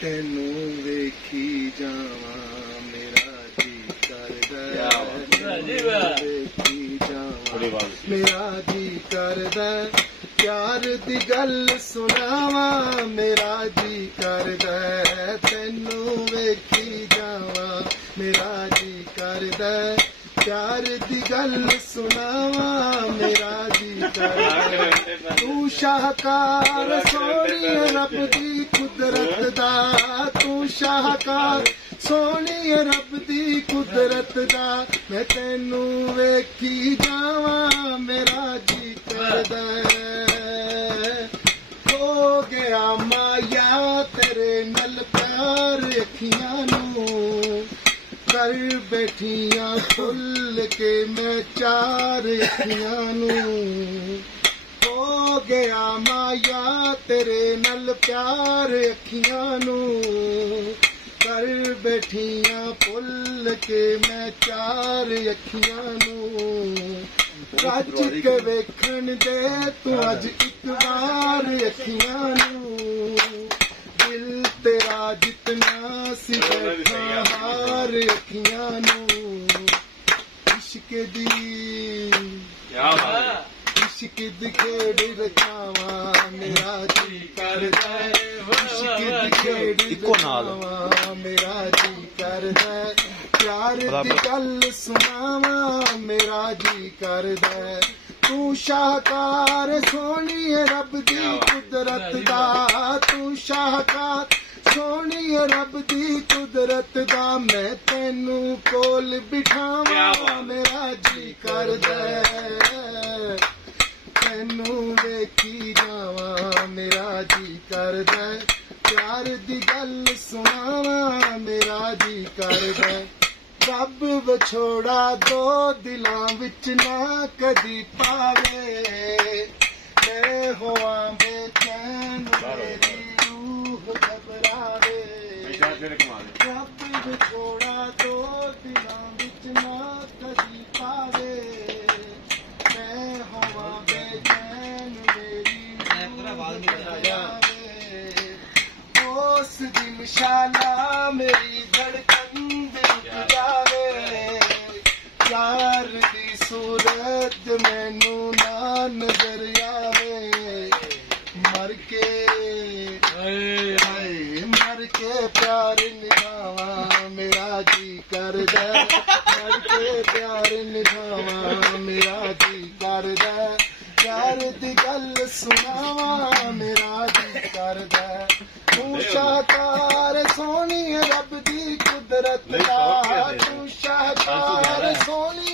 तेनू वेखी जावा मेरा जी करदा, वेखी जावा मेरा जी करदा, प्यार दी गल सुनावा मेरा जी करदा, तेनू वेखी जावा मेरा जी करदा, प्यार दी गल सुनावा मेरा जी करदा, तू शाहकार सोनी रब दी कुदरत दा, तू शाहकार सोनी रब दी कुदरत दा, मैं तेनू वेखी जावा मेरा जी करदा, हो गया माया तेरे नल प्यार अखियां नू, कर बैठियां खुल के मैं चार अखियां नू, हो गया माया तेरे नल प्यार अखियां नू, कर बैठियां फुल के मैं चार अखियां नू, रज के वेखण दे तू अज एक बार अखियां नू, दिल तेरा जितना सी बैठा हार अखियां नू, इश्क दी इश्क दी खेड़ रचावा मेरा जी करदा, इश्क दी खेड़ रचावा मेरा जी करदा, प्यार दी गल सुनावा मेरा जी करदा, तू शाहकार सोनी रब दी कुदरत दा, तू शाहकार सोनी रब दी कुदरत दा, मैं तेनू कोल बिठावा मेरा जी करदा, तेनू वेखी जावा मेरा जी करदा, प्यार दी गल सुनावा मेरा जी करदा, रब विछोड़ा दो दिलां विच ना कदी पावे, मैं होवां बेचैन मेरी रूह घबरावे, रब विछोड़ा दो दिलां विच ना कदी पावे, मैं होवां बेचैन मेरी रूह घबरावे, उस दिन शाला मेरी धड़कन जावे, यार दी सूरत मैनू ना नजर आवे, मर के प्यार निभावा मेरा जी करदा, मर के प्यार निभावा मेरा जी करदा, प्यार दी गल सुनावा मेरा जी करदा, तू शाहकार सोनी रब दी कुदरत दा, तू शाहकार सोनी